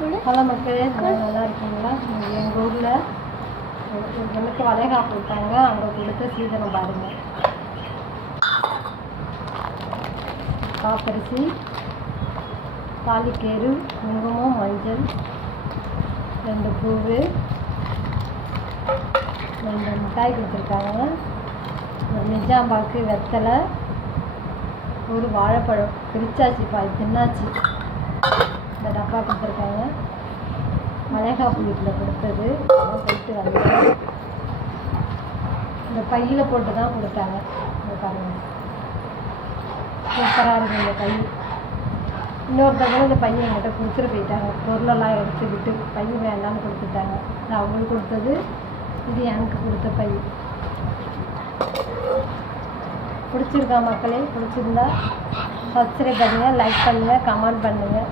Hello மக்களே, நல்லா இருக்கீங்களா? எங்கள் ஊரில் ஒரு பொண்ணுக்கு வளைகாப்பு விட்டாங்க. அங்கே கொடுத்த சீதனம் பாருங்கள். காப்பரிசி, தாலிக்கேரு, குங்குமம், மஞ்சள், 2 பூவு, 2 மிட்டாய் கொடுத்துருக்காங்க. ஒரு நிஜாம்பாக்கு, வெத்தலை, ஒரு வாழைப்பழம், பிரிச்சாச்சி பால் தின்னாச்சி, இந்த டப்பா கொடுத்துருக்காங்க. வளைகாப்பு வீட்டில் கொடுத்தது. போயிட்டு வந்தேன். இந்த பையில் போட்டு தான் கொடுத்தாங்க. பாருங்கள், சூப்பராக இருக்குது இந்த பை. இன்னொருத்தவங்க இந்த பையன் என்கிட்ட கொடுத்துட்டு போயிட்டாங்க. பொருளெல்லாம் எடுத்துக்கிட்டு பையன் வேண்டாம்னு கொடுத்துட்டாங்க. இது அவங்களுக்கு கொடுத்தது, இது எனக்கு கொடுத்த பை. பிடிச்சிருக்கா மக்களே? பிடிச்சிருந்தா சப்ஸ்கிரைப் பண்ணுங்கள், லைக் பண்ணுங்கள், கமெண்ட் பண்ணுங்கள்.